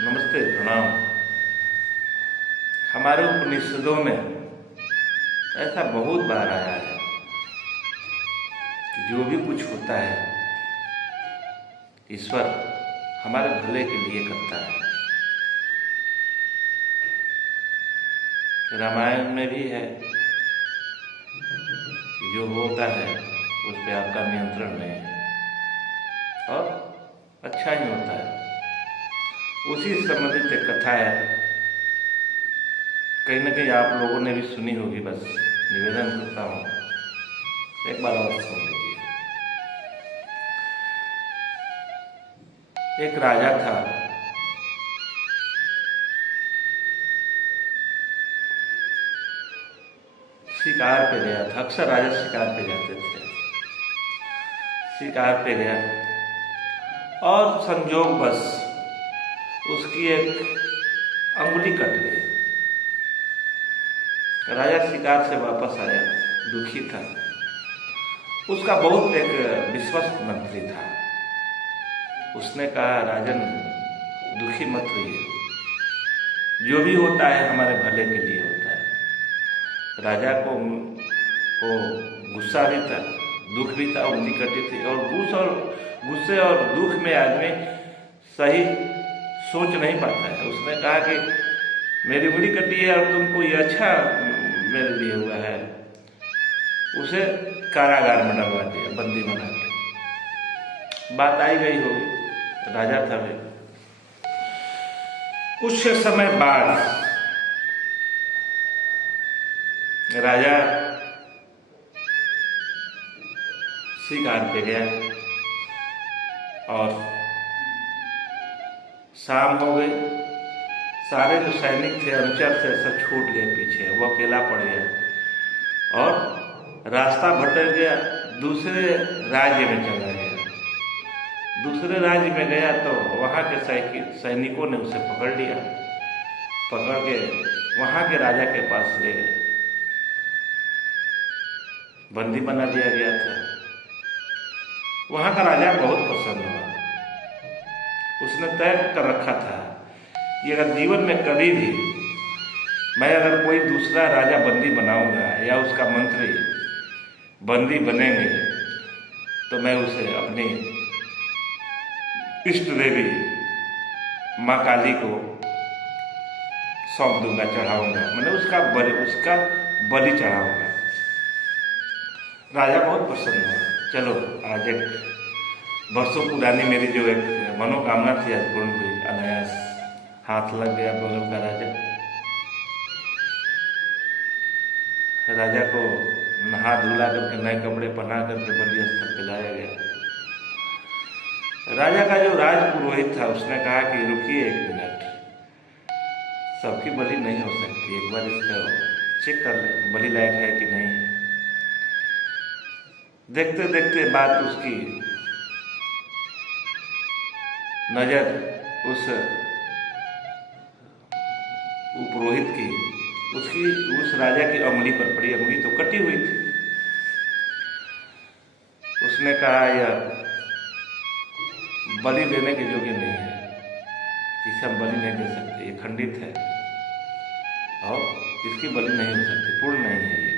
नमस्ते, प्रणाम। हमारे उपनिषदों में ऐसा बहुत बार आया है कि जो भी कुछ होता है ईश्वर हमारे भले के लिए करता है। रामायण में भी है कि जो होता है उस पर आपका नियंत्रण नहीं है और अच्छा ही होता है। उसी से संबंधित एक कथा है, कहीं ना कहीं आप लोगों ने भी सुनी होगी, बस निवेदन करता हूँ एक बार और सुन लीजिए। एक राजा था, शिकार पे गया था। अक्सर राजा शिकार पे जाते थे। शिकार पे गया और संजोग बस उसकी एक अंगुली कट गई। राजा शिकार से वापस आया, दुखी था। उसका बहुत एक विश्वस्त मंत्री था। उसने कहा, राजन दुखी मत होइए, जो भी होता है हमारे भले के लिए होता है। राजा को गुस्सा भी था, दुख भी था, उंगली कटी थी और गुस्से और दुख में आदमी सही सोच नहीं पाता है। उसने कहा कि मेरी उंगली कटी है और तुमको ये अच्छा मेरे लिए हुआ है। उसे कारागार में डलवा दिया, बंदी बना के। बात आई गई होगी, राजा था वे। कुछ समय बाद राजा शिकार पे गया और शाम हो गई। सारे जो सैनिक थे, अनुचर थे, सब छूट गए पीछे। वो अकेला पड़ गया और रास्ता भटक गया, दूसरे राज्य में चला गया। दूसरे राज्य में गया तो वहाँ के सैनिकों ने उसे पकड़ लिया। पकड़ के वहाँ के राजा के पास ले गए, बंदी बना दिया गया था। वहाँ का राजा बहुत प्रसन्न हुआ। उसने तय कर रखा था कि अगर जीवन में कभी भी मैं अगर कोई दूसरा राजा बंदी बनाऊंगा या उसका मंत्री बंदी बनेंगे तो मैं उसे अपनी इष्ट देवी माँ काली को सौंप दूंगा, चढ़ाऊंगा। मैंने उसका बलि चढ़ाऊंगा। राजा बहुत प्रसन्न हुआ। चलो, आज एक वर्षों पुरानी मेरी जो एक मनोकामना थी आज पूर्ण हुई। अनायास हाथ लग गया बगल का राजा को नहा धुला करके नए कपड़े पहना करके बलि स्थल पे लाया गया। राजा का जो राज पुरोहित था उसने कहा कि रुकिए एक मिनट, सबकी बलि नहीं हो सकती, एक बार इसका चेक कर ले बलि लायक है कि नहीं है। देखते देखते बात उसकी नजर उस पुरोहित की उस राजा की अंगुली पर पड़ी। अंगुली तो कटी हुई थी। उसने कहा, यह बलि देने के योग्य नहीं है, इसे हम बलि नहीं दे सकते, ये खंडित है और इसकी बलि नहीं हो सकती, पूर्ण नहीं है ये।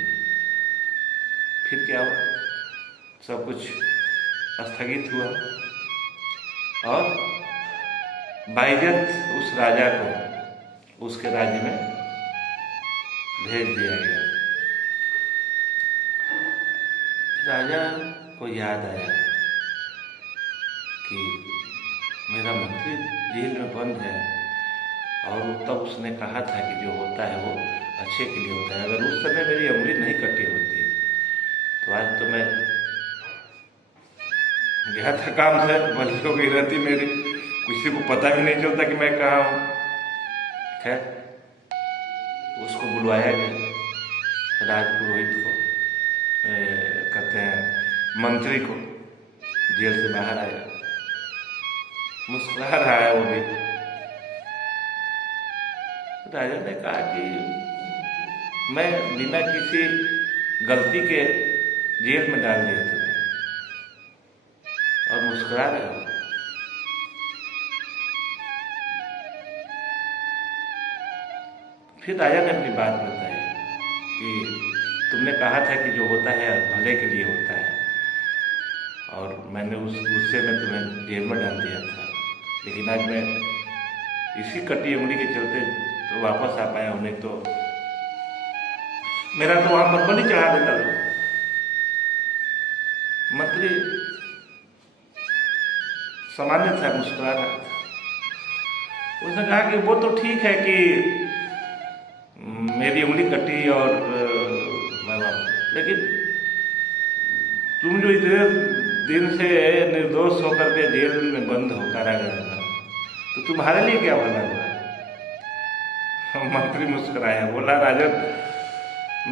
फिर क्या हुआ? सब कुछ स्थगित हुआ और बाइज्जत उस राजा को उसके राज्य में भेज दिया गया। राजा को याद आया कि मेरा मंत्री जेल में बंद है और तब उसने कहा था कि जो होता है वो अच्छे के लिए होता है। अगर उस समय मेरी उंगली नहीं कटी होती तो आज तो मैं गया था काम से, बलि हो गई रहती मेरी, किसी को पता भी नहीं चलता कि मैं कहाँ हूँ। खैर, उसको बुलवाया गया, राजपुरोहित को, कहते हैं मंत्री को। जेल से बाहर आया, मुस्कुरा रहा है वो भी। राजा ने कहा कि मैं बिना किसी गलती के जेल में डाल दिया तुम्हें और मुस्कुरा रहे हो। फिर राजा ने अपनी बात बताई कि तुमने कहा था कि जो होता है भले के लिए होता है, और मैंने उस गुस्से में तुम्हें जेल में डाल दिया था, लेकिन आज मैं इसी कटी उंगली के चलते तो वापस आ पाया हूँ, नहीं तो मेरा तो वहां पर बलि चढ़ा देता लोग। मंत्री सामान्य था, मुस्कुरा रहा था। उसने कहा कि वो तो ठीक है कि मेरी उंगली कटी और मैं लेकिन तुम जो इतने दिन से निर्दोष होकर के जेल में बंद हो कारागार में, तो तुम्हारे लिए क्या भला हुआ? मंत्री मुस्कुराया, बोला राजन,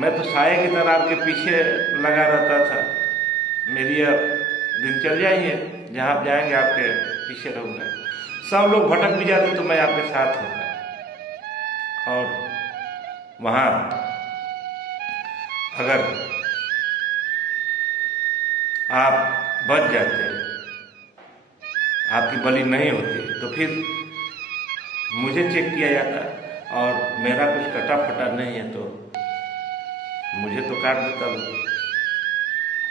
मैं तो साये की तरह आपके पीछे लगा रहता था। मेरी अब दिनचर्या ही है, जहाँ आप जाएंगे आपके पीछे रहूंगा। सब लोग भटक भी जाते तो मैं आपके साथ होगा। और वहाँ अगर आप बच जाते, आपकी बलि नहीं होती, तो फिर मुझे चेक किया जाता, और मेरा कुछ कटा फटा नहीं है तो मुझे तो काट देता लोग।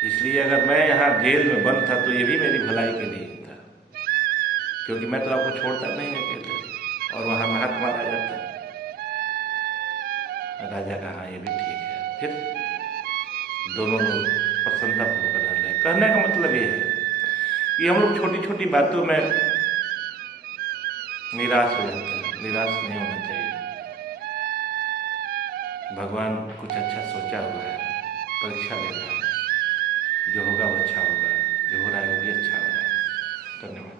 इसलिए अगर मैं यहाँ जेल में बंद था तो ये भी मेरी भलाई के लिए था, क्योंकि मैं तो आपको छोड़ता नहीं अकेले, और वहाँ महक मारा जाता। राजा का हाँ ये भी ठीक है। फिर दोनों लोग प्रसन्नतापूर्वक रह रहे। कहने का मतलब ये है कि हम लोग छोटी छोटी बातों में निराश हो जाते हैं। निराश नहीं होना चाहिए। भगवान कुछ अच्छा सोचा हुआ है, परीक्षा ले रहा है, जो होगा वो अच्छा होगा, जो हो रहा है वो भी अच्छा हो रहा है। धन्यवाद।